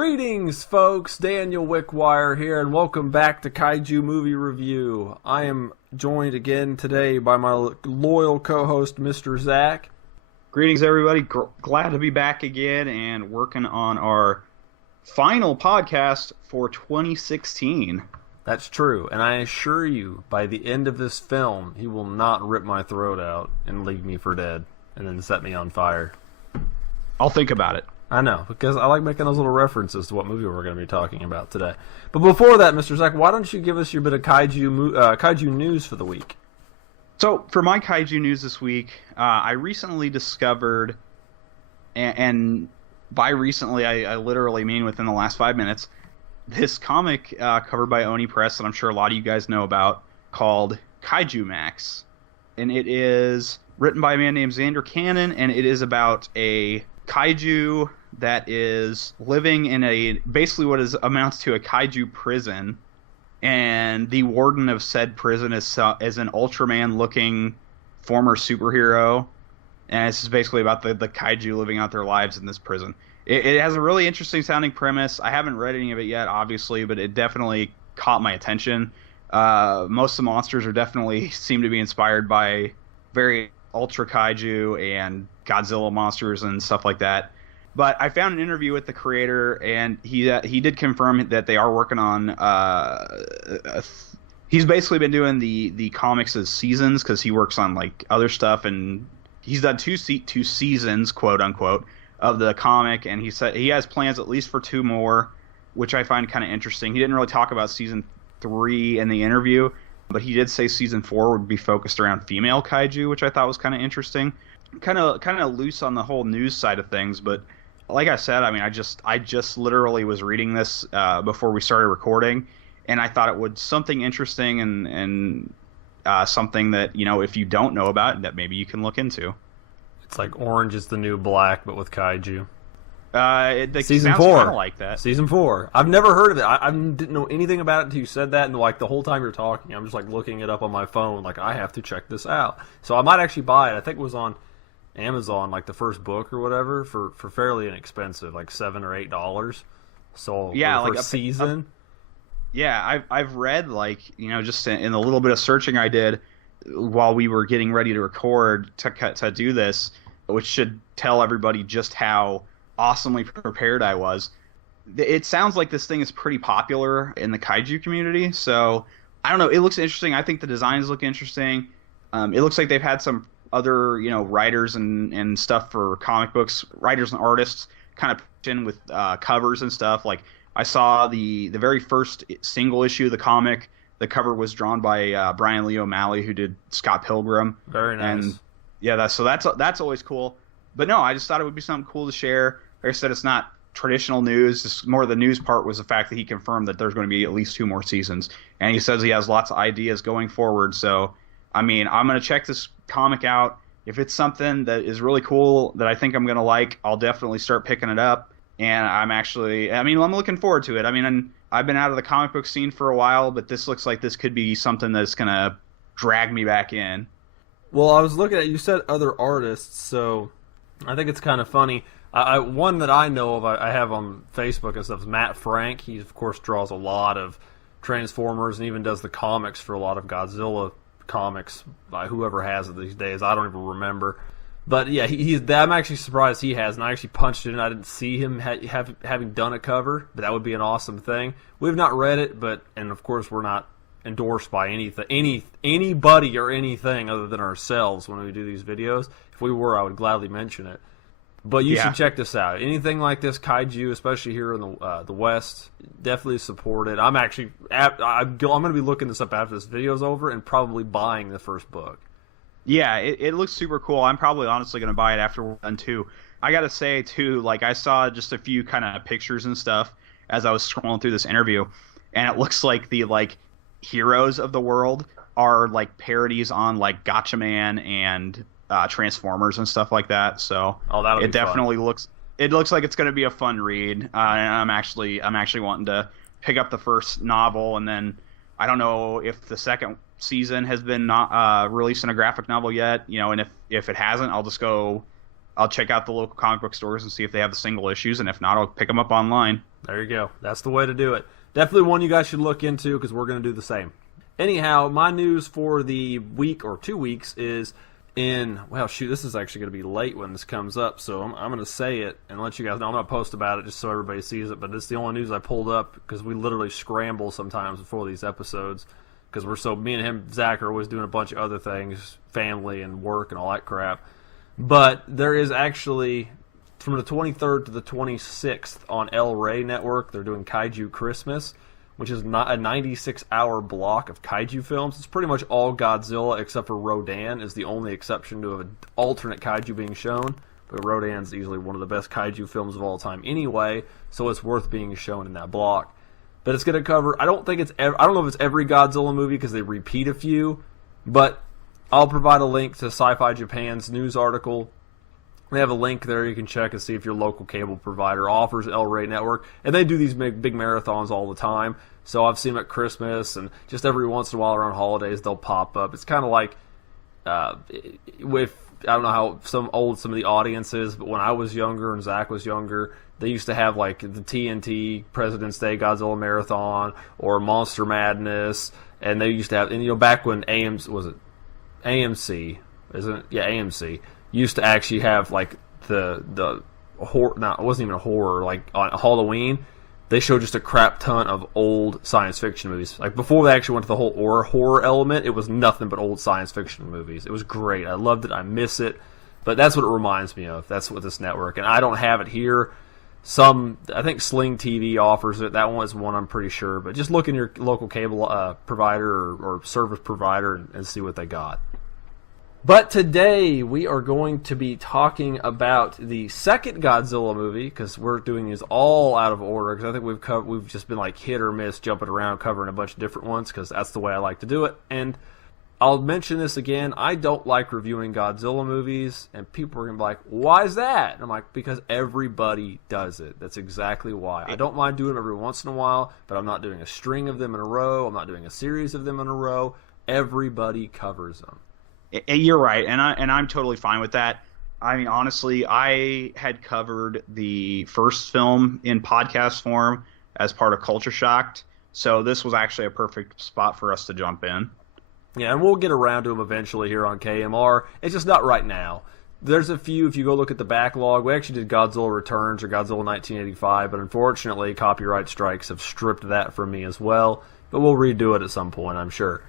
Greetings, folks. Daniel Wickwire here, and welcome back to Kaiju Movie Review. I am joined again today by my loyal co-host, Mr. Zach. Greetings, everybody. Glad to be back again and working on our final podcast for 2016. That's true, and I assure you, by the end of this film, he will not rip my throat out and leave me for dead, and then set me on fire. I'll think about it. I know, because I like making those little references to what movie we're going to be talking about today. But before that, Mr. Zach, why don't you give us your bit of kaiju news for the week? So, for my kaiju news this week, I recently discovered, and by recently, I literally mean within the last 5 minutes, this comic covered by Oni Press that I'm sure a lot of you guys know about, called Kaiju Max. And it is written by a man named Xander Cannon, and it is about a kaiju that is living in basically what amounts to a kaiju prison, and the warden of said prison is an Ultraman-looking former superhero, and it's basically about the kaiju living out their lives in this prison. It has a really interesting sounding premise. I haven't read any of it yet, obviously, but it definitely caught my attention. Most of the monsters definitely seem to be inspired by very ultra kaiju and Godzilla monsters and stuff like that. But I found an interview with the creator, and he did confirm that they are working on. He's basically been doing the comics as seasons because he works on like other stuff, and he's done two seasons, quote unquote, of the comic, and he said he has plans at least for 2 more, which I find kind of interesting. He didn't really talk about season 3 in the interview, but he did say season 4 would be focused around female kaiju, which I thought was kind of interesting. Kind of loose on the whole news side of things, but like I said, I mean, I just literally was reading this before we started recording, and I thought it would something interesting and something that, you know, if you don't know about, that maybe you can look into. It's like Orange is the New Black, but with kaiju. Season 4, kind of like that. Season 4. I've never heard of it. I didn't know anything about it until you said that, and like the whole time you're talking, I'm just like looking it up on my phone. Like, I have to check this out. So I might actually buy it. I think it was on Amazon, like the first book or whatever, for fairly inexpensive, like $7 or $8. So yeah, like a season. Yeah, I've read, like, you know, just in the little bit of searching I did while we were getting ready to record to do this, which should tell everybody just how awesomely prepared I was. It sounds like this thing is pretty popular in the kaiju community, so I don't know. It looks interesting. I think the designs look interesting. It looks like they've had some other, you know, writers and stuff for comic books, writers and artists kind of pitch in with covers and stuff. Like, I saw the very first single issue of the comic. The cover was drawn by Brian Lee O'Malley, who did Scott Pilgrim. Very nice. And yeah, that's always cool. But no, I just thought it would be something cool to share. Like I said, it's not traditional news. Just more the news part was the fact that he confirmed that there's going to be at least 2 more seasons, and he says he has lots of ideas going forward. So, I mean, I'm going to check this comic out. If it's something that is really cool that I think I'm going to like, I'll definitely start picking it up. And I'm looking forward to it. I mean, I've been out of the comic book scene for a while, but this looks like this could be something that's going to drag me back in. Well, I was looking at, you said other artists, so I think it's kind of funny. One that I know of, I have on Facebook and stuff, is Matt Frank. He, of course, draws a lot of Transformers and even does the comics for a lot of Godzilla comics by whoever has it these days. I don't even remember. But yeah, I'm actually surprised he has, and I actually punched it in. I didn't see him having done a cover, but that would be an awesome thing. We've not read it, and of course we're not endorsed by anybody or anything other than ourselves when we do these videos. If we were, I would gladly mention it. But you should check this out. Anything like this kaiju, especially here in the West, definitely support it. I'm going to be looking this up after this video's over and probably buying the first book. Yeah, it looks super cool. I'm probably honestly going to buy it after we're done too. I got to say too, like, I saw just a few kind of pictures and stuff as I was scrolling through this interview, and it looks like the heroes of the world are like parodies on like Gatchaman and Transformers and stuff like that. So it definitely looks like it's going to be a fun read. And I'm actually wanting to pick up the first novel, and then I don't know if the second season has been not released in a graphic novel yet, you know, and if it hasn't, I'll just go I'll check out the local comic book stores and see if they have the single issues, and if not, I'll pick them up online. There you go. That's the way to do it. Definitely one you guys should look into because we're going to do the same. Anyhow, my news for the week or 2 weeks is this is actually going to be late when this comes up, so I'm going to say it and let you guys know. I'm going to post about it just so everybody sees it, but it's the only news I pulled up because we literally scramble sometimes before these episodes because me and him, Zach, are always doing a bunch of other things, family and work and all that crap. But there is actually, from the 23rd to the 26th on El Rey Network, they're doing Kaiju Christmas, which is not a 96-hour block of kaiju films. It's pretty much all Godzilla except for Rodan is the only exception to an alternate kaiju being shown. But Rodan's easily one of the best kaiju films of all time anyway, so it's worth being shown in that block. But it's going to cover, I don't know if it's every Godzilla movie because they repeat a few, but I'll provide a link to Sci-Fi Japan's news article. They have a link there you can check and see if your local cable provider offers El Rey Network. And they do these big marathons all the time. So I've seen them at Christmas, and just every once in a while around holidays they'll pop up. It's kind of like I don't know how some of the audience is, but when I was younger and Zach was younger, they used to have like the TNT President's Day Godzilla Marathon or Monster Madness, and they used to have, back when AMC, isn't it? Yeah, AMC used to actually have like the horror. No, it wasn't even a horror. Like on Halloween, they showed just a crap ton of old science fiction movies. Like before they actually went to the whole horror element, it was nothing but old science fiction movies. It was great. I loved it. I miss it. But that's what it reminds me of. That's what this network. And I don't have it here. I think Sling TV offers it. That one is one I'm pretty sure. But just look in your local cable provider or service provider and see what they got. But today we are going to be talking about the second Godzilla movie because we're doing these all out of order because I think we've just been like hit or miss jumping around covering a bunch of different ones because that's the way I like to do it. And I'll mention this again. I don't like reviewing Godzilla movies, and people are going to be like, why is that? And I'm like, because everybody does it. That's exactly why. I don't mind doing them every once in a while, but I'm not doing a string of them in a row. I'm not doing a series of them in a row. Everybody covers them. You're right, and I'm totally fine with that. I mean, honestly, I had covered the first film in podcast form as part of Culture Shocked, so this was actually a perfect spot for us to jump in. Yeah, and we'll get around to them eventually here on KMR. It's just not right now. There's a few, if you go look at the backlog, we actually did Godzilla Returns or Godzilla 1985, but unfortunately copyright strikes have stripped that from me as well. But we'll redo it at some point, I'm sure.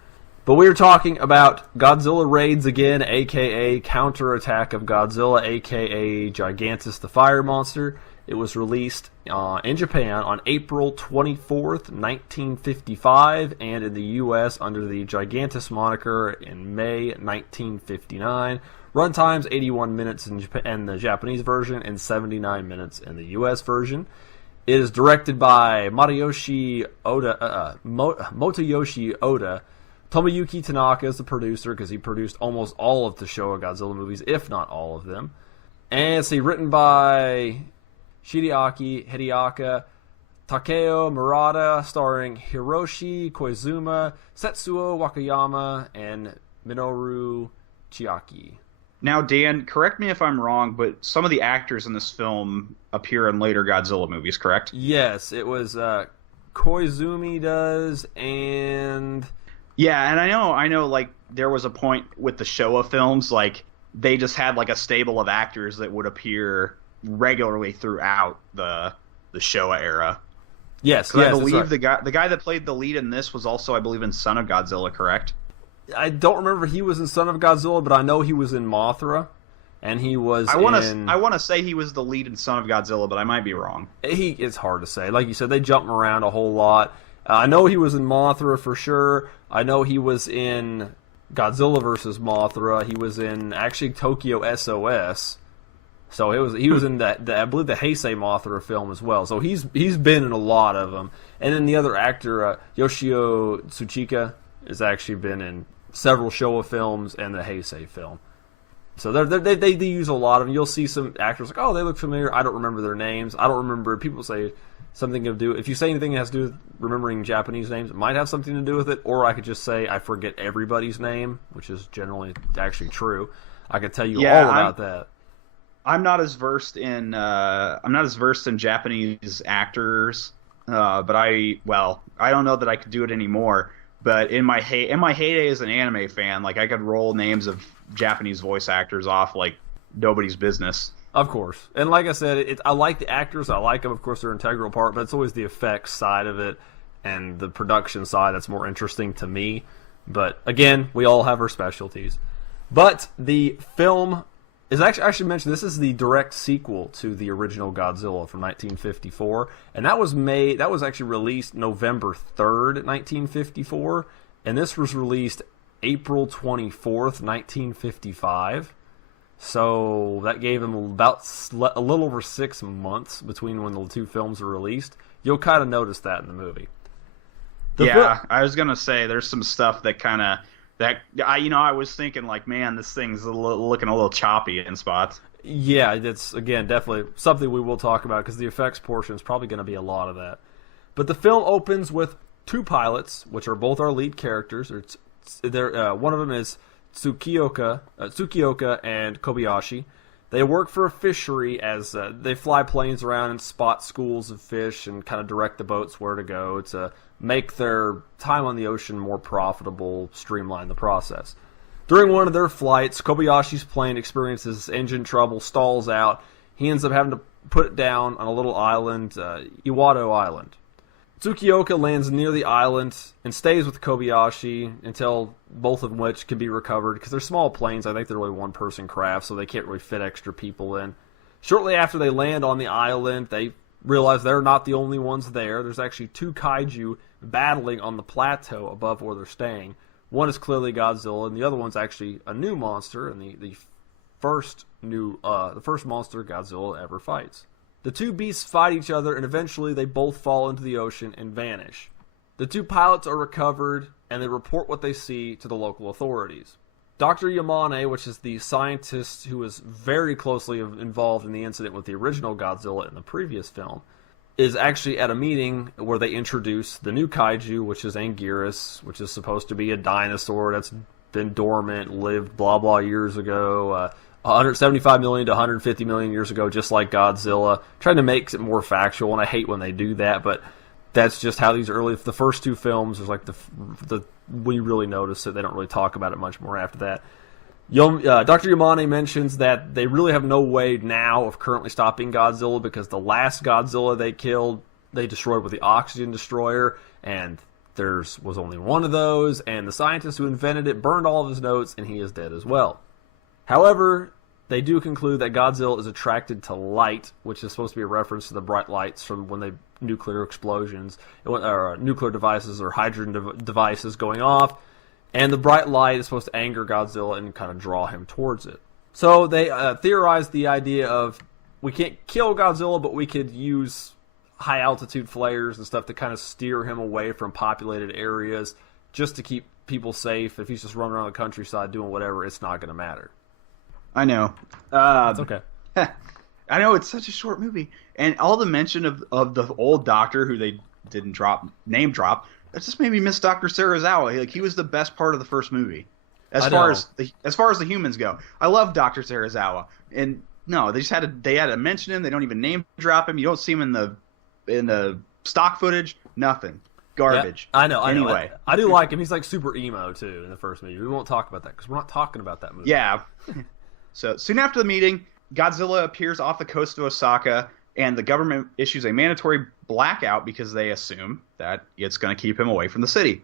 But we are talking about Godzilla Raids Again, a.k.a. Counterattack of Godzilla, a.k.a. Gigantis the Fire Monster. It was released in Japan on April 24th, 1955, and in the U.S. under the Gigantis moniker in May 1959. Runtime's 81 minutes in the Japanese version and 79 minutes in the U.S. version. It is directed by Motoyoshi Oda. Tomoyuki Tanaka is the producer because he produced almost all of the Showa Godzilla movies, if not all of them. And it's written by Shigeaki Hideaki, Takeo Murata, starring Hiroshi Koizumi, Setsuo Wakayama, and Minoru Chiaki. Now, Dan, correct me if I'm wrong, but some of the actors in this film appear in later Godzilla movies, correct? Yes, it was Koizumi does, and... Yeah, and I know, like, there was a point with the Showa films, like, they just had, like, a stable of actors that would appear regularly throughout the Showa era. Yes, I believe the guy that played the lead in this was also, I believe, in Son of Godzilla, correct? I don't remember if he was in Son of Godzilla, but I know he was in Mothra, and he was I want to say he was the lead in Son of Godzilla, but I might be wrong. It's hard to say. Like you said, they jump him around a whole lot. I know he was in Mothra for sure. I know he was in Godzilla vs. Mothra. He was in, actually, Tokyo SOS. So he was in that I believe the Heisei Mothra film as well. So he's been in a lot of them. And then the other actor, Yoshio Tsuchika, has actually been in several Showa films and the Heisei film. So they use a lot of them. You'll see some actors like, oh, they look familiar. I don't remember their names. I don't remember. People say something to do. If you say anything that has to do with remembering Japanese names, it might have something to do with it. Or I could just say I forget everybody's name, which is generally actually true. I could tell you all about that. I'm not as versed in Japanese actors, but I don't know that I could do it anymore. But in my heyday as an anime fan, like I could roll names of Japanese voice actors off like nobody's business. Of course. And like I said, I like the actors. I like them. Of course, they're an integral part, but it's always the effects side of it and the production side that's more interesting to me. But again, we all have our specialties. But the film is actually, I should mention, this is the direct sequel to the original Godzilla from 1954. And that was actually released November 3rd, 1954. And this was released April 24th, 1955. So that gave him about a little over 6 months between when the two films were released. You'll kind of notice that in the movie. I was gonna say there's some stuff that kind of I was thinking like, man, this thing's looking a little choppy in spots. Yeah, it's again definitely something we will talk about because the effects portion is probably going to be a lot of that. But the film opens with two pilots, which are both our lead characters. One of them is Tsukioka and Kobayashi. They work for a fishery as they fly planes around and spot schools of fish and kind of direct the boats where to go to make their time on the ocean more profitable, streamline the process. During one of their flights, Kobayashi's plane experiences engine trouble, stalls out. He ends up having to put it down on a little island, Iwado Island. Tsukioka lands near the island and stays with Kobayashi until both of which can be recovered because they're small planes. I think they're really one-person craft, so they can't really fit extra people in. Shortly after they land on the island, they realize they're not the only ones there. There's actually two kaiju battling on the plateau above where they're staying. One is clearly Godzilla, and the other one's actually a new monster, and the first monster Godzilla ever fights. The two beasts fight each other, and eventually they both fall into the ocean and vanish. The two pilots are recovered, and they report what they see to the local authorities. Dr. Yamane, which is the scientist who was very closely involved in the incident with the original Godzilla in the previous film, is actually at a meeting where they introduce the new kaiju, which is Anguirus, which is supposed to be a dinosaur that's been dormant, lived blah blah years ago, 175 million to 150 million years ago, just like Godzilla, trying to make it more factual, and I hate when they do that, but that's just how the first two films, there's like we really notice it, they don't really talk about it much more after that. Dr. Yamane mentions that they really have no way now of currently stopping Godzilla because the last Godzilla they killed, they destroyed with the oxygen destroyer, and there was only one of those, and the scientist who invented it burned all of his notes, and he is dead as well. However, they do conclude that Godzilla is attracted to light, which is supposed to be a reference to the bright lights from when they nuclear explosions, or nuclear devices or hydrogen devices going off, and the bright light is supposed to anger Godzilla and kind of draw him towards it. So they theorized the idea of we can't kill Godzilla, but we could use high altitude flares and stuff to kind of steer him away from populated areas just to keep people safe. If he's just running around the countryside doing whatever, it's not going to matter. I know. It's okay. I know, it's such a short movie, and all the mention of the old doctor who they didn't name drop, it just made me miss Dr. Serizawa. Like, he was the best part of the first movie, as far as the humans go. I love Dr. Serizawa, and no, they had to mention him. They don't even name drop him. You don't see him in the stock footage. Nothing. Garbage. Yeah, I know. Anyway, I do like him. He's like super emo too in the first movie. We won't talk about that because we're not talking about that movie. Yeah. So soon after the meeting, Godzilla appears off the coast of Osaka, and the government issues a mandatory blackout because they assume that it's going to keep him away from the city.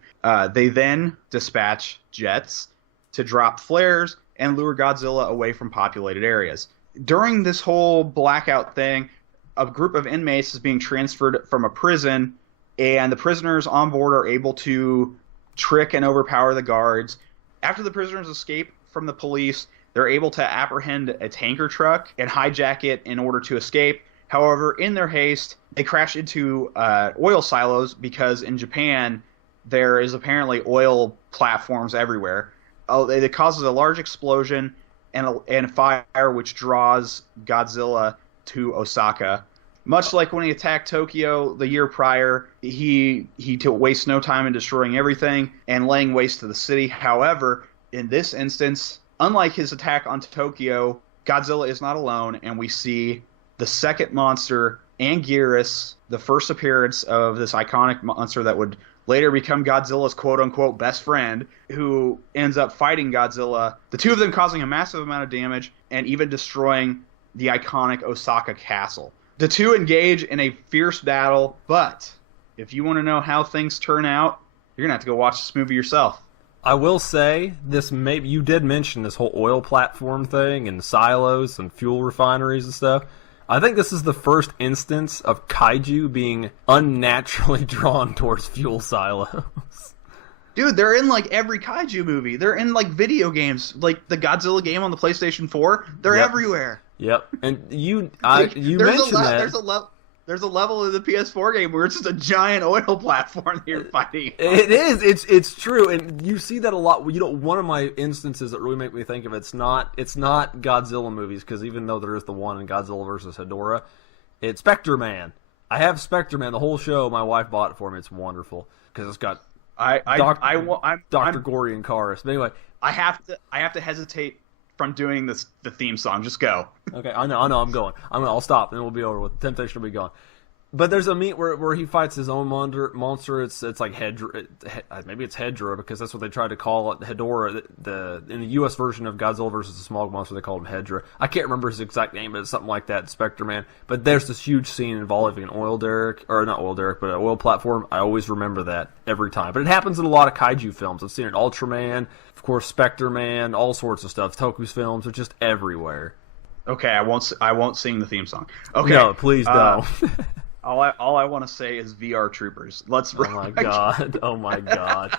They then dispatch jets to drop flares and lure Godzilla away from populated areas. During this whole blackout thing, a group of inmates is being transferred from a prison, and the prisoners on board are able to trick and overpower the guards. After the prisoners escape from the police, they're able to apprehend a tanker truck and hijack it in order to escape. However, in their haste, they crash into oil silos because in Japan, there is apparently oil platforms everywhere. It causes a large explosion and fire, which draws Godzilla to Osaka. Much like when he attacked Tokyo the year prior, he wastes no time in destroying everything and laying waste to the city. However, in this instance, unlike his attack on Tokyo, Godzilla is not alone, and we see the second monster, Anguirus, the first appearance of this iconic monster that would later become Godzilla's quote-unquote best friend, who ends up fighting Godzilla, the two of them causing a massive amount of damage and even destroying the iconic Osaka Castle. The two engage in a fierce battle, but if you want to know how things turn out, you're going to have to go watch this movie yourself. I will say, you did mention this whole oil platform thing and silos and fuel refineries and stuff. I think this is the first instance of kaiju being unnaturally drawn towards fuel silos. Dude, they're in like every kaiju movie. They're in like video games, like the Godzilla game on the PlayStation 4. They're everywhere. Yep. And you mentioned that. There's a level in the PS4 game where it's just a giant oil platform that you're fighting. It is. It's true, and you see that a lot. One of my instances that really make me think of it's not Godzilla movies, because even though there is the one in Godzilla vs. Hedorah, it's Spectre Man. I have Spectre Man, the whole show. My wife bought it for me. It's wonderful because it's got Dr. Gory and Karis. But anyway, I have to hesitate from doing the theme song. Just go. Okay, I know. I'm going. I'll stop, and we'll be over with. Temptation will be gone. But there's a meet where he fights his own monster. It's like maybe it's Hedorah, because that's what they tried to call it. Hedorah. In the U.S. version of Godzilla versus the Smog Monster, they called him Hedorah. I can't remember his exact name, but it's something like that. Spectre Man. But there's this huge scene involving an oil derrick, or not oil derrick, but an oil platform. I always remember that every time. But it happens in a lot of kaiju films. I've seen it in Ultraman, of course, Spectre Man, all sorts of stuff. Toku's films are just everywhere. Okay, I won't sing the theme song. Okay, no, please don't. All I want to say is VR Troopers. Let's. Oh my god! Oh my god!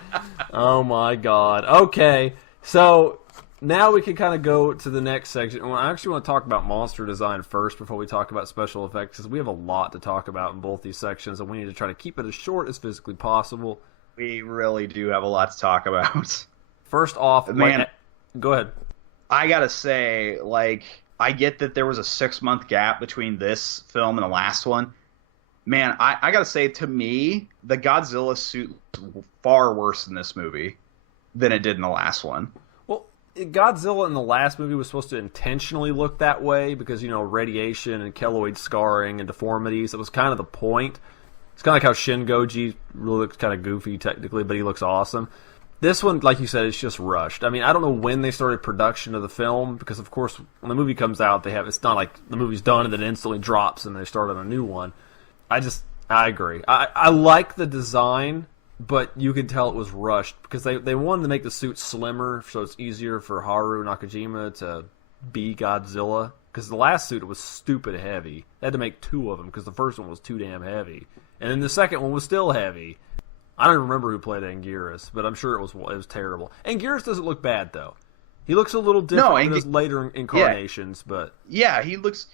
Oh my god! Okay, so now we can kind of go to the next section. I actually want to talk about monster design first before we talk about special effects, because we have a lot to talk about in both these sections, and we need to try to keep it as short as physically possible. We really do have a lot to talk about. First off, man, go ahead. I gotta say, I get that there was a 6-month gap between this film and the last one. Man, I gotta say, to me, the Godzilla suit was far worse in this movie than it did in the last one. Well, Godzilla in the last movie was supposed to intentionally look that way because, radiation and keloid scarring and deformities. It was kind of the point. It's kind of like how Shin Goji really looks kind of goofy technically, but he looks awesome. This one, like you said, it's just rushed. I mean, I don't know when they started production of the film, because, of course, when the movie comes out, it's not like the movie's done and then it instantly drops and they start on a new one. I agree. I like the design, but you can tell it was rushed because they wanted to make the suit slimmer so it's easier for Haru Nakajima to be Godzilla. Because the last suit was stupid heavy. They had to make 2 of them because the first one was too damn heavy. And then the second one was still heavy. I don't even remember who played Anguirus, but I'm sure it was terrible. Anguirus doesn't look bad, though. He looks a little different than his later incarnations, but... Yeah, he looks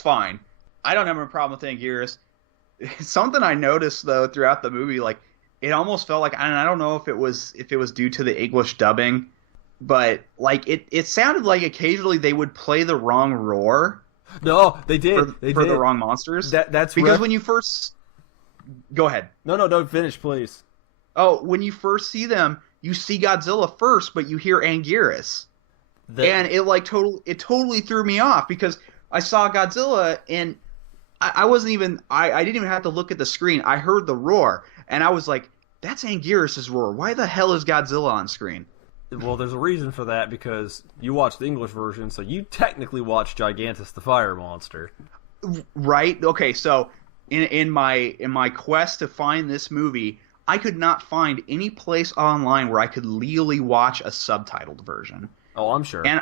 fine. I don't have a problem with Anguirus. Something I noticed, though, throughout the movie, it almost felt like, and I don't know if it was due to the English dubbing, but, it sounded like occasionally they would play the wrong roar. No, they did. For the wrong monsters. That's because when you first... Go ahead. No, don't finish, please. Oh, when you first see them, you see Godzilla first, but you hear Anguirus. And it totally threw me off because I saw Godzilla and I didn't even have to look at the screen. I heard the roar and I was like, that's Anguirus' roar. Why the hell is Godzilla on screen? Well, there's a reason for that because you watched the English version, so you technically watched Gigantis the Fire Monster. Right? Okay, so in my quest to find this movie, I could not find any place online where I could legally watch a subtitled version. Oh, I'm sure. And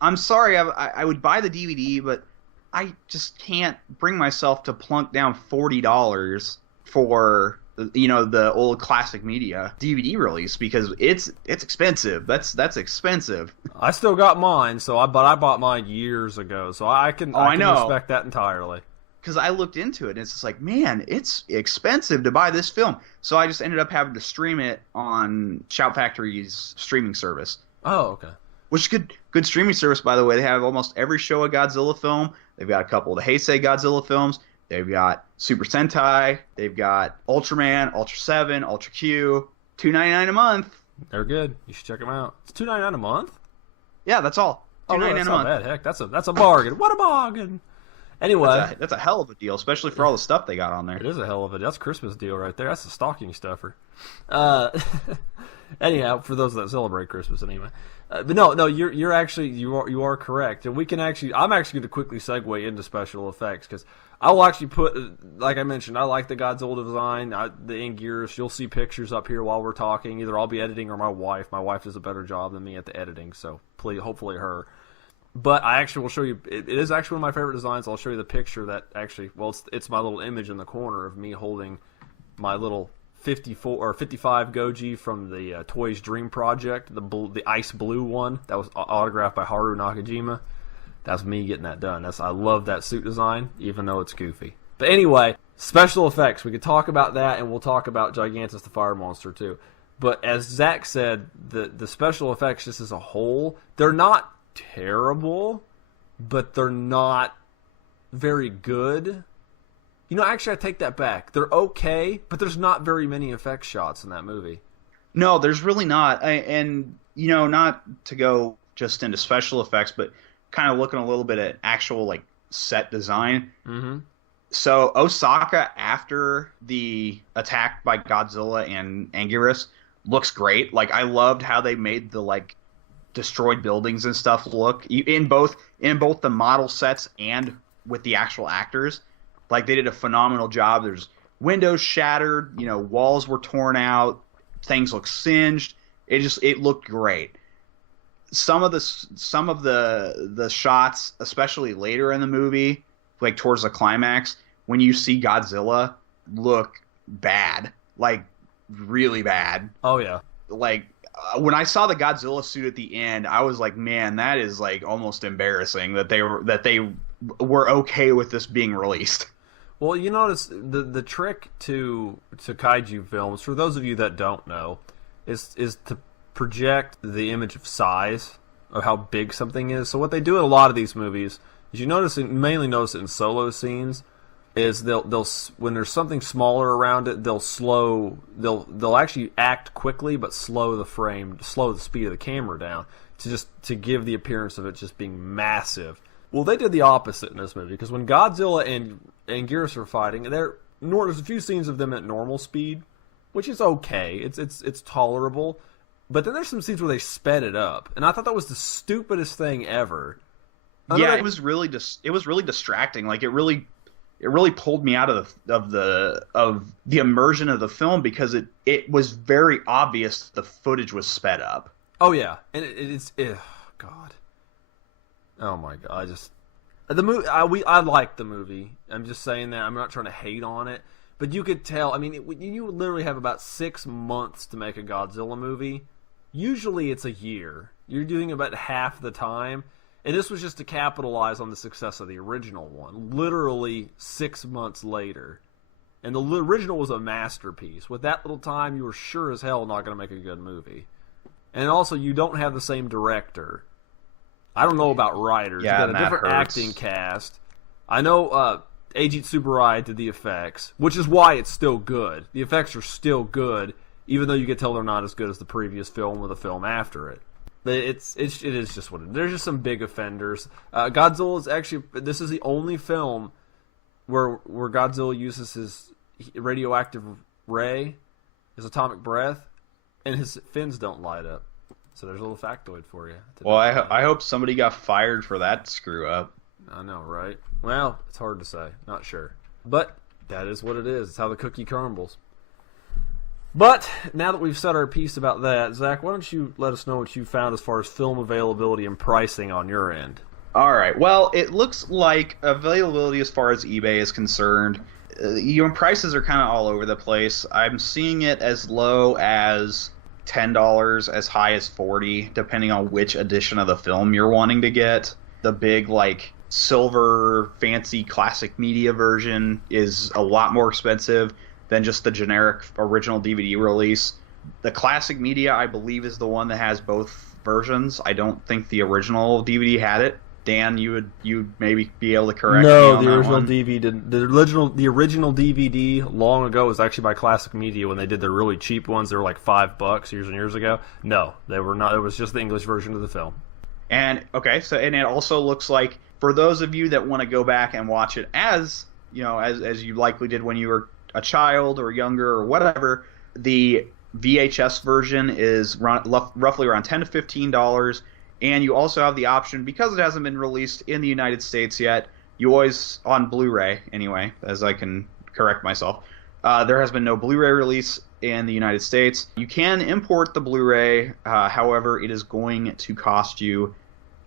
I'm sorry, I would buy the DVD, but I just can't bring myself to plunk down $40 for the old classic media DVD release because it's expensive. That's expensive. I still got mine, but I bought mine years ago, so I can respect that entirely. Because I looked into it, and it's just like, man, it's expensive to buy this film. So I just ended up having to stream it on Shout Factory's streaming service. Oh, okay. Which is good streaming service, by the way. They have almost every Showa Godzilla film. They've got a couple of the Heisei Godzilla films. They've got Super Sentai. They've got Ultraman, Ultra 7, Ultra Q. $2.99 a month. They're good. You should check them out. It's $2.99 a month? Yeah, that's all. Oh, no, that's not bad. Heck, that's a bargain. What a bargain! Anyway, that's a hell of a deal, especially for all the stuff they got on there. It is a hell of a deal. That's a Christmas deal right there. That's a stocking stuffer. Anyhow, for those that celebrate Christmas, anyway. But no, you are correct, and we can actually. I'm actually going to quickly segue into special effects because I will actually put, like I mentioned, I like the Godzilla design, the Anguirus. You'll see pictures up here while we're talking. Either I'll be editing or my wife. My wife does a better job than me at the editing, so hopefully her. But I actually will show you. It is actually one of my favorite designs. I'll show you the picture that actually. Well, it's my little image in the corner of me holding my little 54 or 55 Goji from the Toys Dream Project, the ice blue one that was autographed by Haru Nakajima. That's me getting that done. I love that suit design, even though it's goofy. But anyway, special effects. We could talk about that, and we'll talk about Gigantis the Fire Monster too. But as Zach said, the special effects just as a whole, they're not terrible, but they're not very good. Actually, I take that back. They're okay, but there's not very many effect shots in that movie. No, there's really not. And not to go just into special effects, but kind of looking a little bit at actual like set design. Mm-hmm. So Osaka, after the attack by Godzilla and Anguirus, looks great. Like, I loved how they made the like destroyed buildings and stuff look in both the model sets and with the actual actors. Like, they did a phenomenal job. There's windows shattered, walls were torn out, things look singed. It looked great. Some of the shots, especially later in the movie, like towards the climax, when you see Godzilla, look bad, like really bad. Oh yeah. Like, when I saw the Godzilla suit at the end, I was like, man, that is like almost embarrassing that they were okay with this being released. Well, you notice the trick to kaiju films, for those of you that don't know, is to project the image of size, of how big something is. So what they do in a lot of these movies is mainly notice it in solo scenes, is they'll when there's something smaller around it, they'll actually act quickly but slow the speed of the camera down to give the appearance of it just being massive. Well, they did the opposite in this movie, because when Godzilla and Anguirus are fighting, there's a few scenes of them at normal speed, which is okay. It's tolerable. But then there's some scenes where they sped it up, and I thought that was the stupidest thing ever. Yeah, it was really distracting. Like, it really pulled me out of the immersion of the film, because it was very obvious the footage was sped up. Oh yeah, and it's God. Oh my God! The movie. I liked the movie. I'm just saying that. I'm not trying to hate on it, but you could tell. I mean, you literally have about 6 months to make a Godzilla movie. Usually, it's a year. You're doing about half the time, and this was just to capitalize on the success of the original one. Literally 6 months later, and the original was a masterpiece. With that little time, you were sure as hell not going to make a good movie. And also, you don't have the same director. I don't know about writers. Yeah, you got a different acting cast. I know Eiji Tsuburaya did the effects, which is why it's still good. The effects are still good, even though you can tell they're not as good as the previous film or the film after it. But it is just what it is. There's just some big offenders. Godzilla is actually, this is the only film where Godzilla uses his radioactive ray, his atomic breath, and his fins don't light up. So there's a little factoid for you. Well, I hope somebody got fired for that screw up. I know, right? Well, it's hard to say. Not sure. But that is what it is. It's how the cookie crumbles. But now that we've said our piece about that, Zach, why don't you let us know what you found as far as film availability and pricing on your end? All right. Well, it looks like availability as far as eBay is concerned, prices are kind of all over the place. I'm seeing it as low as $10, as high as $40, depending on which edition of the film you're wanting to get. The big, like, silver, fancy, classic media version is a lot more expensive than just the generic original DVD release. The classic media, I believe, is the one that has both versions. I don't think the original DVD had it. Dan, you'd maybe be able to correct me on the that original one. DVD the original DVD long ago was actually by Classic Media when they did their really cheap ones. They were like $5 years and years ago. No, they were not. It was just the English version of the film. And okay, so and it also looks like for those of you that want to go back and watch it as as you likely did when you were a child or younger or whatever, the VHS version is roughly around $10 to $15, and you also have the option, because it hasn't been released in the United States yet. You always on Blu-ray anyway, as I can correct myself. There has been no Blu-ray release in the United States. You can import the Blu-ray, however, it is going to cost you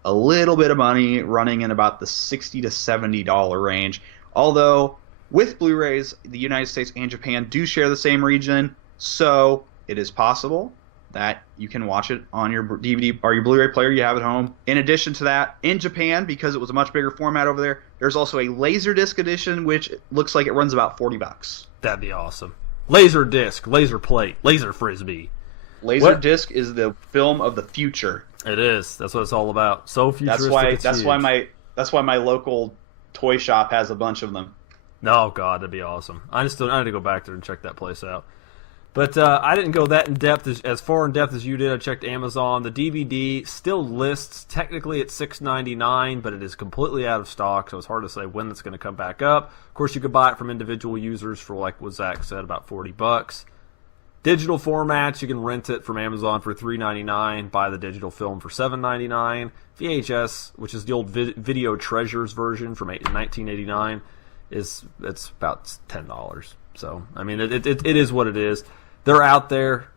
a little bit of money, running in about the $60 to $70 range. Although, with Blu-rays, the United States and Japan do share the same region, so it is possible that you can watch it on your DVD or your Blu-ray player you have at home. In addition to that, in Japan, because it was a much bigger format over there, there's also a Laserdisc edition, which looks like it runs about $40. That'd be awesome. Laser disc, laser plate, laser frisbee. Laserdisc is the film of the future. It is. That's what it's all about. So futuristic. That's why my local toy shop has a bunch of them. Oh God, that'd be awesome. I need to go back there and check that place out. But I didn't go that in depth, as far in depth as you did. I checked Amazon. The DVD still lists technically at $6.99, but it is completely out of stock, so it's hard to say when it's going to come back up. Of course, you could buy it from individual users for, like what Zach said, about $40. Digital formats, you can rent it from Amazon for $3.99, buy the digital film for $7.99. VHS, which is the old Video Treasures version from 1989, it's about $10. So, I mean, it is what it is. They're out there.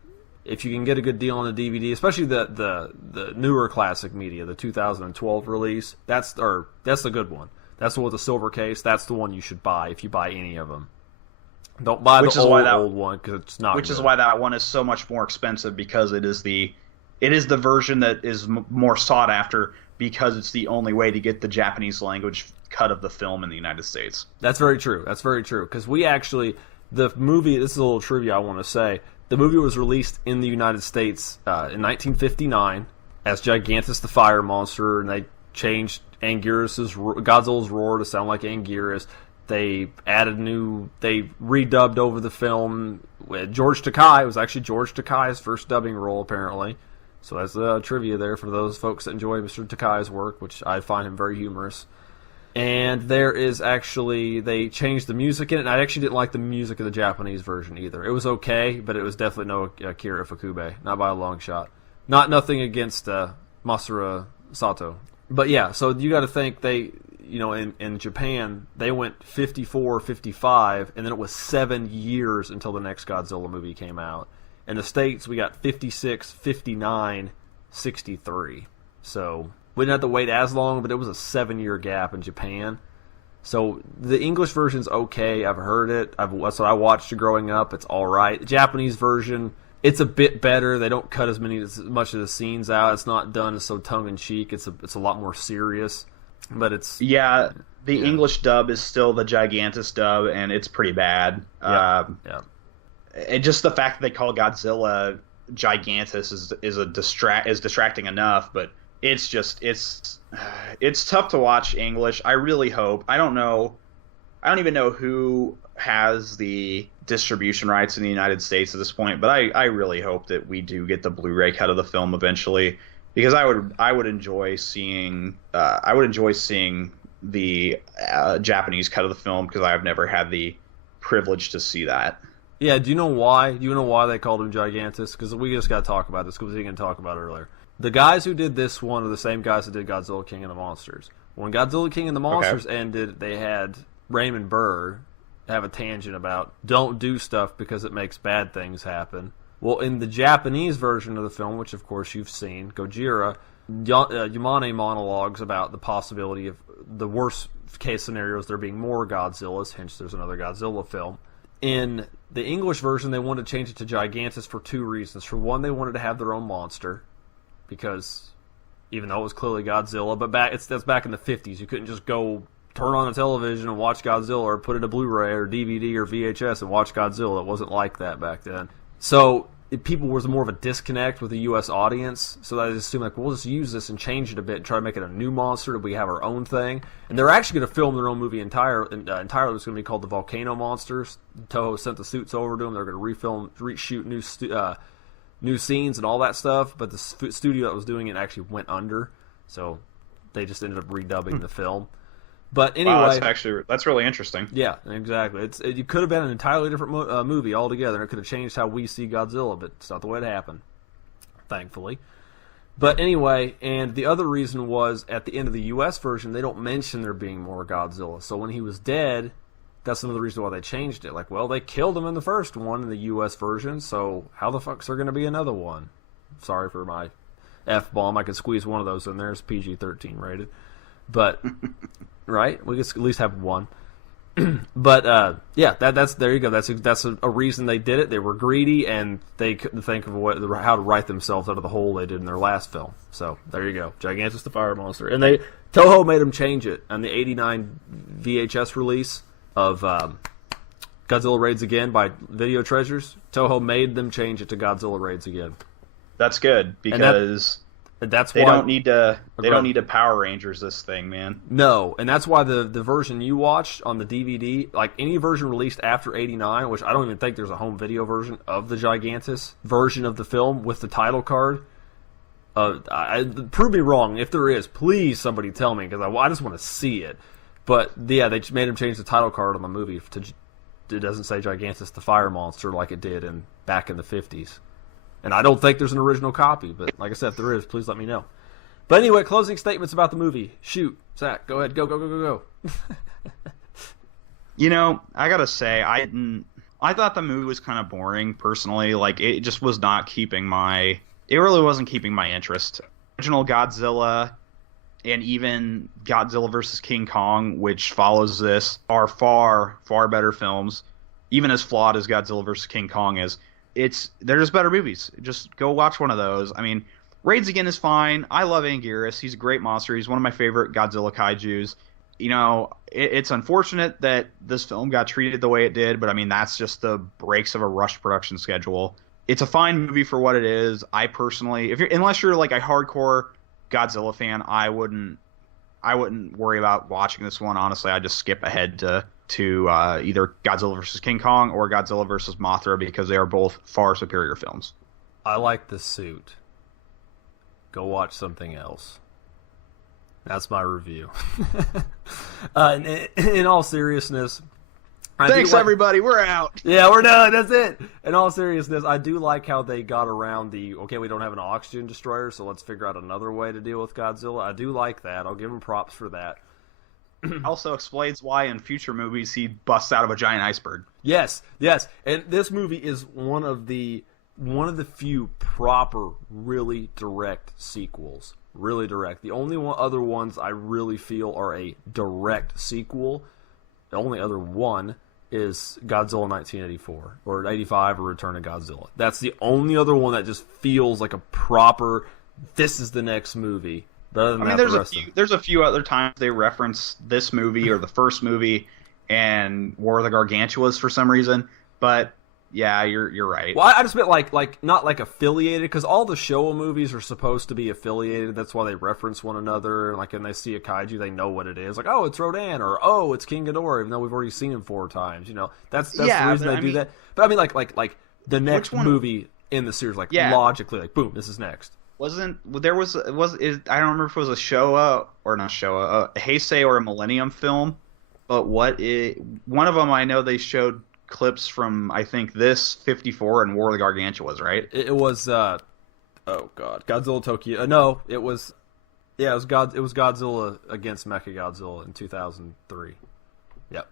If you can get a good deal on the DVD, especially the newer classic media, the 2012 release, that's the good one. That's the one with the silver case. That's the one you should buy if you buy any of them. Don't buy the old one because it's not. Which is why that one is so much more expensive, because it is the version that is more sought after, because it's the only way to get the Japanese language cut of the film in the United States. That's very true. That's very true. Because the movie, this is a little trivia I want to say, the movie was released in the United States in 1959 as Gigantis the Fire Monster, and they changed Godzilla's roar to sound like Anguirus. They redubbed over the film with George Takei. It was actually George Takei's first dubbing role, apparently. So that's trivia there for those folks that enjoy Mr. Takei's work, which I find him very humorous. And there is actually, they changed the music in it, and I actually didn't like the music of the Japanese version either. It was okay, but it was definitely no Akira Ifukube, not by a long shot. Nothing against Masaru Sato. But yeah, so you got to think they, in Japan, they went 54, 55, and then it was 7 years until the next Godzilla movie came out. In the States, we got 56, 59, 63. So we didn't have to wait as long, but it was a 7-year gap in Japan. So the English version's okay. I've heard it. That's what I watched growing up. It's all right. The Japanese version, it's a bit better. They don't cut as much of the scenes out. It's not done as so tongue-in-cheek. It's a lot more serious. But it's... Yeah, the English dub is still the Gigantis dub, and it's pretty bad. Yeah. And just the fact that they call Godzilla Gigantis is distracting enough, but it's tough to watch English. I really hope. I don't even know who has the distribution rights in the United States at this point, but I really hope that we do get the Blu-ray cut of the film eventually, because I would enjoy seeing the Japanese cut of the film, because I've never had the privilege to see that. Yeah, do you know why? Do you know why they called him Gigantis? Because we just got to talk about this, because we didn't talk about it earlier. The guys who did this one are the same guys that did Godzilla King of the Monsters. When Godzilla King of the Monsters ended, they had Raymond Burr have a tangent about don't do stuff because it makes bad things happen. Well, in the Japanese version of the film, which of course you've seen, Gojira, Yamane monologues about the possibility of the worst case scenarios there being more Godzillas, hence there's another Godzilla film. In the English version, they wanted to change it to Gigantis for two reasons. For one, they wanted to have their own monster, because even though it was clearly Godzilla, but that's back in the 50s. You couldn't just go turn on the television and watch Godzilla, or put it a Blu-ray or DVD or VHS and watch Godzilla. It wasn't like that back then. So people was more of a disconnect with the U.S. audience, so they just assumed, like, we'll just use this and change it a bit and try to make it a new monster, that we have our own thing. And they're actually going to film their own movie entirely. It's going to be called The Volcano Monsters. Toho sent the suits over to them. They're going to reshoot new scenes and all that stuff, but the studio that was doing it actually went under. so they just ended up redubbing the film. But anyway, wow, that's really interesting. Yeah, exactly. It could have been an entirely different movie altogether. It could have changed how we see Godzilla, but it's not the way it happened, thankfully. But anyway, and the other reason was at the end of the U.S. version, they don't mention there being more Godzilla. So when he was dead, that's another reason why they changed it. Like, well, they killed him in the first one in the U.S. version, so how the fuck's there going to be another one? Sorry for my F-bomb. I could squeeze one of those in there. It's PG-13 rated. But, right? We could at least have one. But, yeah, that's there you go. That's a reason they did it. They were greedy, and they couldn't think of how to write themselves out of the hole they did in their last film. So, there you go. Gigantis the Fire Monster. And Toho made them change it on the 89 VHS release of Godzilla Raids Again by Video Treasures. Toho made them change it to Godzilla Raids Again. That's good, because that's they why don't need to Power Rangers this thing, man. No, and that's why the version you watched on the DVD, like any version released after 89, which I don't even think there's a home video version of the Gigantis version of the film with the title card. Prove me wrong. If there is, please somebody tell me, because I just want to see it. But yeah, they made him change the title card on the movie it doesn't say Gigantis the Fire Monster like it did back in the 50s. And I don't think there's an original copy, but like I said, if there is, please let me know. But anyway, closing statements about the movie. Shoot, Zach, go ahead, go. You know, I gotta say, I thought the movie was kind of boring, personally. Like, it just was not keeping it really wasn't keeping my interest. Original Godzilla and even Godzilla vs. King Kong, which follows this, are far, far better films. Even as flawed as Godzilla vs. King Kong is, they're just better movies. Just go watch one of those. I mean, Raids Again is fine. I love Anguirus. He's a great monster. He's one of my favorite Godzilla kaijus. You know, it's unfortunate that this film got treated the way it did, but I mean, that's just the breaks of a rushed production schedule. It's a fine movie for what it is. I personally, unless you're like a hardcore Godzilla fan, I wouldn't worry about watching this one. Honestly, I'd just skip ahead to either Godzilla vs. King Kong or Godzilla vs. Mothra, because they are both far superior films. I like the suit. Go watch something else. That's my review. In all seriousness, thanks everybody. We're out. Yeah, we're done. That's it. In all seriousness, I do like how they got around we don't have an oxygen destroyer, so let's figure out another way to deal with Godzilla. I do like that. I'll give them props for that. Also explains why in future movies he busts out of a giant iceberg. Yes. And this movie is one of the few proper, really direct sequels. Really direct. The only other ones I really feel are a direct sequel, the only other one is Godzilla 1984 or 85 or Return of Godzilla. That's the only other one that just feels like a proper, this is the next movie. But other than there's a few other times they reference this movie or the first movie and War of the Gargantuas for some reason, but yeah, you're right. Well, I just meant like not like affiliated, because all the Showa movies are supposed to be affiliated. That's why they reference one another. Like, when they see a kaiju, they know what it is. Like, oh, it's Rodan, or oh, it's King Ghidorah, even though we've already seen him 4 times. You know, that's the reason they do that. But I mean, like the next movie in the series, logically, like boom, this is next. I don't remember if it was a Showa or not Showa, a Heisei or a Millennium film, but one of them I know they showed clips from, I think, this 54 and War of the Gargantuas, right? It was Godzilla Tokyo. No, it was Godzilla against Mechagodzilla in 2003. Yep.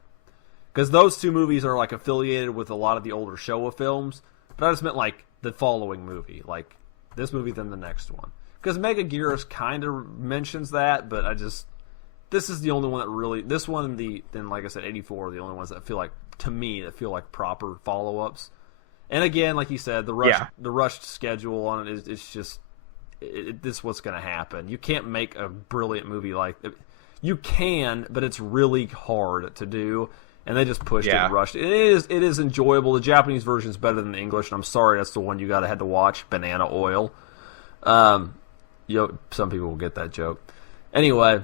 Because those 2 movies are like affiliated with a lot of the older Showa films, but I just meant like the following movie, like this movie then the next one. Because Megaguirus kind of mentions that, but this is the only one that really, this one and then like I said, 84 are the only ones that feel like, to me, that feel like proper follow-ups. And again, like you said, the rushed schedule on it is just, this is what's going to happen. You can't make a brilliant movie like it. You can, but it's really hard to do. And they just pushed it and rushed it. It is enjoyable. The Japanese version is better than the English, and I'm sorry that's the one you had to watch, Banana Oil. Some people will get that joke. Anyway,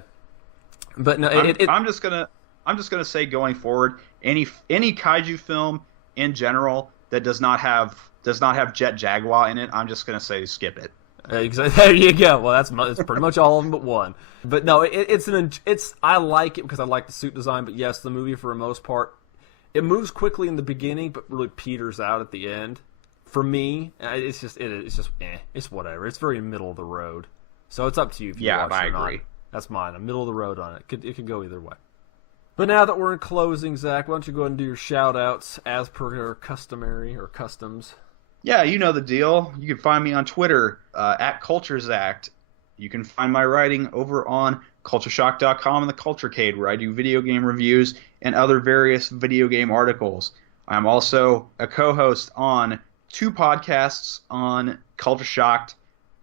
but no, I'm just gonna say, going forward, any kaiju film in general that does not have Jet Jaguar in it, I'm just gonna say skip it. Exactly. There you go. Well, it's pretty much all of them but one. But no, it's I like it because I like the suit design. But yes, the movie for the most part, it moves quickly in the beginning, but really peters out at the end. For me, it's just it's whatever. It's very middle of the road. So it's up to you if you watch it or not. I agree. That's mine. I'm middle of the road on it. It could go either way. But now that we're in closing, Zach, why don't you go ahead and do your shout-outs as per your customary or customs? Yeah, you know the deal. You can find me on Twitter, at CultureZact. You can find my writing over on CultureShock.com and the Culturecade, where I do video game reviews and other various video game articles. I'm also a co-host on 2 podcasts on Culture Shocked.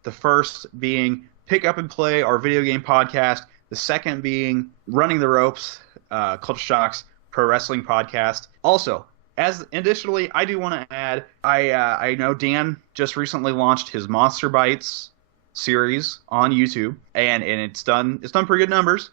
The first being Pick Up and Play, our video game podcast. The second being Running the Ropes, Culture Shock's pro wrestling podcast. Also, additionally, I do want to add, I know Dan just recently launched his Monster Bites series on YouTube, and it's done pretty good numbers.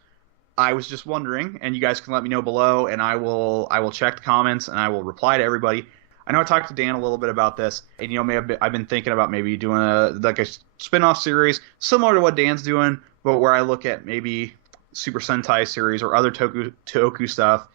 I was just wondering, and you guys can let me know below, and I will check the comments and I will reply to everybody. I know I talked to Dan a little bit about this, and I've been thinking about maybe doing a spin-off series similar to what Dan's doing, but where I look at maybe Super Sentai series or other Toku stuff,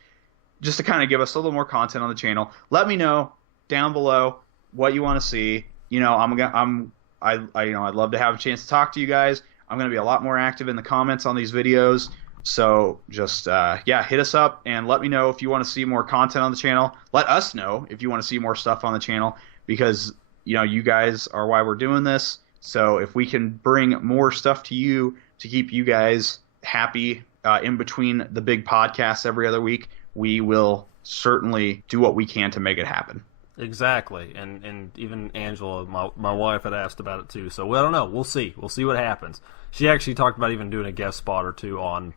just to kind of give us a little more content on the channel. Let me know down below what you want to see. I'd love to have a chance to talk to you guys. I'm going to be a lot more active in the comments on these videos. So just, hit us up and let me know if you want to see more content on the channel. Let us know if you want to see more stuff on the channel, because, you guys are why we're doing this. So if we can bring more stuff to you to keep you guys happy in between the big podcasts every other week, we will certainly do what we can to make it happen. Exactly, and even Angela, my wife, had asked about it too. So I don't know. We'll see. We'll see what happens. She actually talked about even doing a guest spot or two on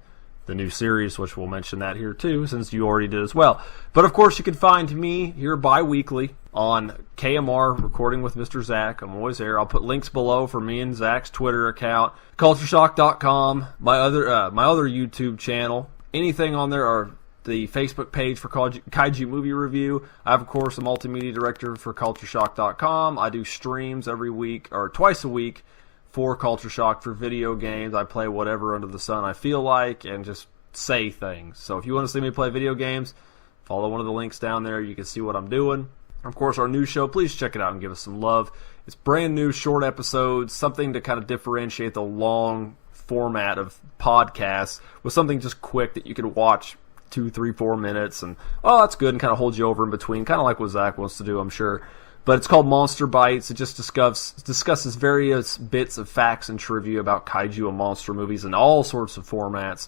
the new series, which we'll mention that here too, since you already did as well. But of course, you can find me here bi-weekly on KMR, Recording with Mr. Zach. I'm always there. I'll put links below for me and Zach's Twitter account, CultureShock.com, my other YouTube channel. Anything on there are the Facebook page for Kaiju Movie Review. I have, of course, a multimedia director for CultureShock.com. I do streams every week, or twice a week, for Culture Shock for video games. I play whatever under the sun I feel like and just say things. So if you want to see me play video games, follow one of the links down there. You can see what I'm doing. Of course, our new show, please check it out and give us some love. It's brand new, short episodes, something to kind of differentiate the long format of podcasts with something just quick that you can watch 2, 3, 4 minutes, and that's good, and kind of hold you over in between, kind of like what Zach wants to do, I'm sure. But it's called Monster Bites. It just discusses various bits of facts and trivia about kaiju and monster movies in all sorts of formats.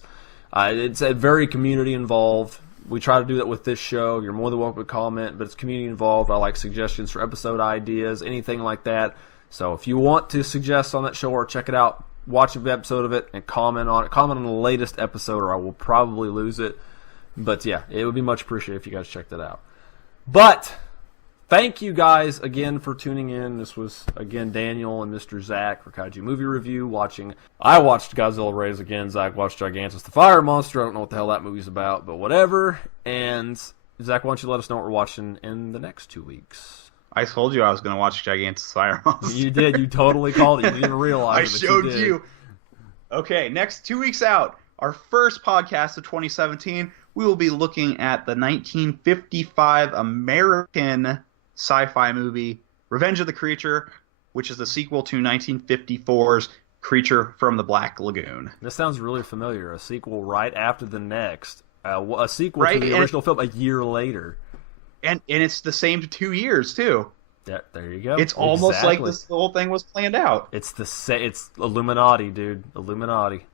It's very community involved. We try to do that with this show. You're more than welcome to comment, but it's community involved. I like suggestions for episode ideas, anything like that. So if you want to suggest on that show or check it out, watch an episode of it and comment on it. Comment on the latest episode, or I will probably lose it. But yeah, it would be much appreciated if you guys checked it out. But thank you guys again for tuning in. This was, again, Daniel and Mr. Zach for Kaiju Movie Review. I watched Godzilla Raids Again. Zach watched Gigantis the Fire Monster. I don't know what the hell that movie's about, but whatever. And Zach, why don't you let us know what we're watching in the next 2 weeks? I told you I was going to watch Gigantis the Fire Monster. You did. You totally called it. You didn't even realize it. I showed you. Okay, next 2 weeks out, our first podcast of 2017, we will be looking at the 1955 American sci-fi movie Revenge of the Creature, which is the sequel to 1954's Creature from the Black Lagoon. This sounds really familiar. A sequel right after the next. A sequel to the original film a year later. And it's the same 2 years, too. There you go. It's almost like the whole thing was planned out. It's Illuminati, dude. Illuminati.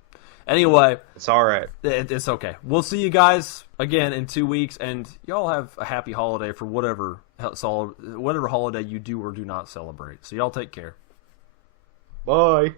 Anyway, it's all right. It's okay. We'll see you guys again in 2 weeks, and y'all have a happy holiday for whatever holiday you do or do not celebrate. So y'all take care. Bye.